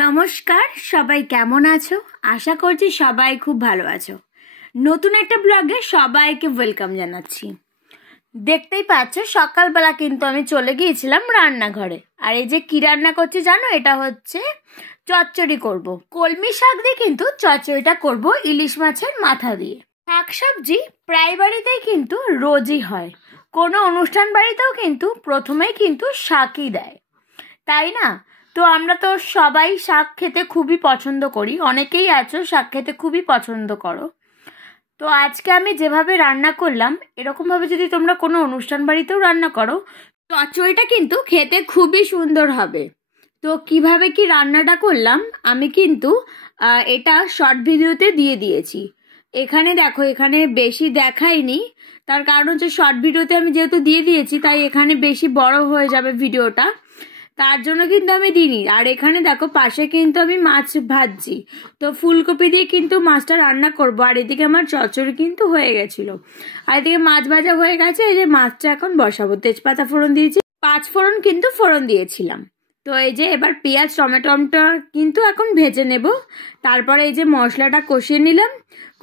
নমস্কার, সবাই কেমন আছো? আশা করছি সবাই খুব ভালো আছো। নতুন একটা ব্লগে সবাইকে ওয়েলকাম জানাচ্ছি। দেখতেই পাচ্ছ সকালবেলা কিন্তু আমি চলে গিয়েছিলাম রান্নাঘরে। আর এই যে কি রান্না করছি জানো? এটা হচ্ছে চচ্চড়ি করব। কলমি শাক দিয়ে কিন্তু চচ্চড়িটা করব, ইলিশ মাছের মাথা দিয়ে। শাক সবজি প্রায় বাড়িতেই কিন্তু রোজই হয়। কোনো অনুষ্ঠান বাড়িতেও কিন্তু প্রথমেই কিন্তু শাকই দেয়, তাই না? তো আমরা তো সবাই শাক খেতে খুবই পছন্দ করি, অনেকেই আছো শাক খেতে খুবই পছন্দ করো। তো আজকে আমি যেভাবে রান্না করলাম, এরকমভাবে যদি তোমরা কোনো অনুষ্ঠান বাড়িতেও রান্না করো, চচ্চড়িটা কিন্তু খেতে খুবই সুন্দর হবে। তো কিভাবে কি রান্নাটা করলাম আমি কিন্তু এটা শর্ট ভিডিওতে দিয়ে দিয়েছি। এখানে দেখো, এখানে বেশি দেখাইনি, তার কারণ হচ্ছে শর্ট ভিডিওতে আমি যেহেতু দিয়ে দিয়েছি তাই এখানে বেশি বড় হয়ে যাবে ভিডিওটা, তার জন্য কিন্তু আমি দিইনি। আর এখানে দেখো পাশে কিন্তু আমি মাছ ভাজছি, তো ফুলকপি দিয়ে কিন্তু মাছটা রান্না করব। আর এদিকে আমার চচ্চড়ি কিন্তু হয়ে গেছিল, আর এদিকে মাছ ভাজা হয়ে গেছে। এই যে মাছটা এখন বসাবো। তেজপাতা ফোড়ন দিয়েছি, 5 ফোড়ন কিন্তু ফোড়ন দিয়েছিলাম। তো এই যে এবার পেঁয়াজ টমেটোটা কিন্তু এখন ভেজে নেব। তারপরে এই যে মশলাটা কষিয়ে নিলাম,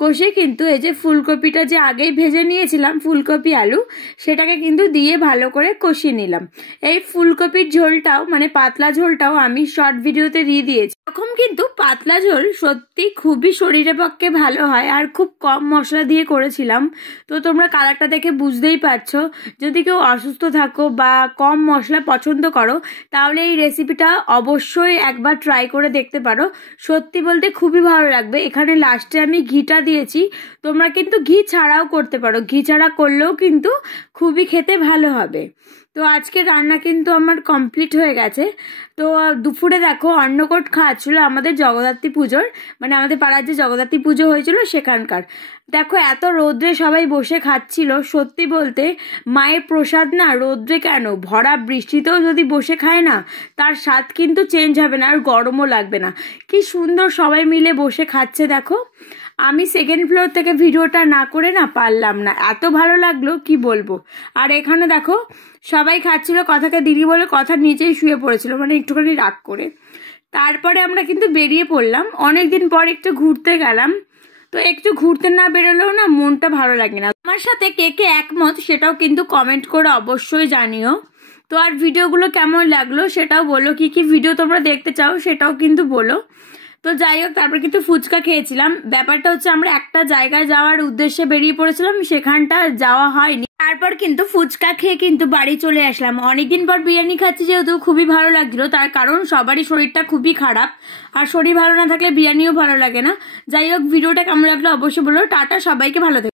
কষিয়ে কিন্তু এই যে ফুলকপিটা যে আগেই ভেজে নিয়েছিলাম, ফুলকপি আলু, সেটাকে কিন্তু দিয়ে ভালো করে কষিয়ে নিলাম। এই ফুলকপির ঝোলটাও মানে পাতলা ঝোলটাও আমি শর্ট ভিডিওতে দিয়ে দিয়েছি। এরকম কিন্তু পাতলা ঝোল সত্যি খুবই শরীরের পক্ষে ভালো হয়, আর খুব কম মশলা দিয়ে করেছিলাম। তো তোমরা কালারটা দেখে বুঝতেই পারছো, যদি কেউ অসুস্থ থাকো বা কম মশলা পছন্দ করো তাহলে এই রেসিপিটা অবশ্যই একবার ট্রাই করে দেখতে পারো। সত্যি বলতে খুবই ভালো লাগবে। এখানে লাস্টে আমি ঘিটা দিয়েছি, তোমরা কিন্তু ঘি ছাড়াও করতে পারো, ঘি ছাড়া করলেও কিন্তু খুবই খেতে ভালো হবে। তো আজকে রান্না কিন্তু আমার কমপ্লিট হয়ে গেছে। তো দুপুরে দেখো অন্নকূট খাওয়াচ্ছিল আমাদের জগদ্ধাত্রী পুজোর, মানে আমাদের পাড়ার যে জগদ্ধাত্রী পুজো হয়েছিল সেখানকার। দেখো এত রোদ্রে সবাই বসে খাচ্ছিল। সত্যি বলতে মায়ের প্রসাদ না রোদ্রে কেন, ভরা বৃষ্টিতেও যদি বসে খায় না, তার স্বাদ কিন্তু চেঞ্জ হবে না, আর গরমও লাগবে না। কি সুন্দর সবাই মিলে বসে খাচ্ছে দেখো। আমি সেকেন্ড ফ্লোর থেকে ভিডিওটা না করে না পারলাম না, এত ভালো লাগলো কি বলবো। আর এখানে দেখো সবাই খাচ্ছিল, কথাকে দিদি বলে কথা নিচেই শুয়ে পড়েছিল, মানে একটুখানি রাগ করে। তারপরে আমরা কিন্তু বেরিয়ে পড়লাম, অনেকদিন পর একটু ঘুরতে গেলাম। তো একটু ঘুরতে না বেরোলেও না মনটা ভালো লাগে না। আমার সাথে কে কে একমত সেটাও কিন্তু কমেন্ট করে অবশ্যই জানিও। তো আর ভিডিওগুলো কেমন লাগলো সেটাও বলো, কি কি ভিডিও তোমরা দেখতে চাও সেটাও কিন্তু বলো। তো যাই হোক, তারপর কিন্তু ফুচকা খেয়েছিলাম। ব্যাপারটা হচ্ছে আমরা একটা জায়গায় যাওয়ার উদ্দেশ্যে বেরিয়ে পড়েছিলাম, সেখানটা যাওয়া হয়নি। তারপর কিন্তু ফুচকা খেয়ে কিন্তু বাড়ি চলে আসলাম। অনেকদিন পর বিরিয়ানি খাচ্ছি যেহেতু খুবই ভালো লাগছিল, তার কারণ সবারই শরীরটা খুবই খারাপ, আর শরীর ভালো না থাকলে বিরিয়ানিও ভালো লাগে না। যাই হোক, ভিডিওটা কেমন লাগলো অবশ্যই বলো। টাটা, সবাইকে ভালো থেকো।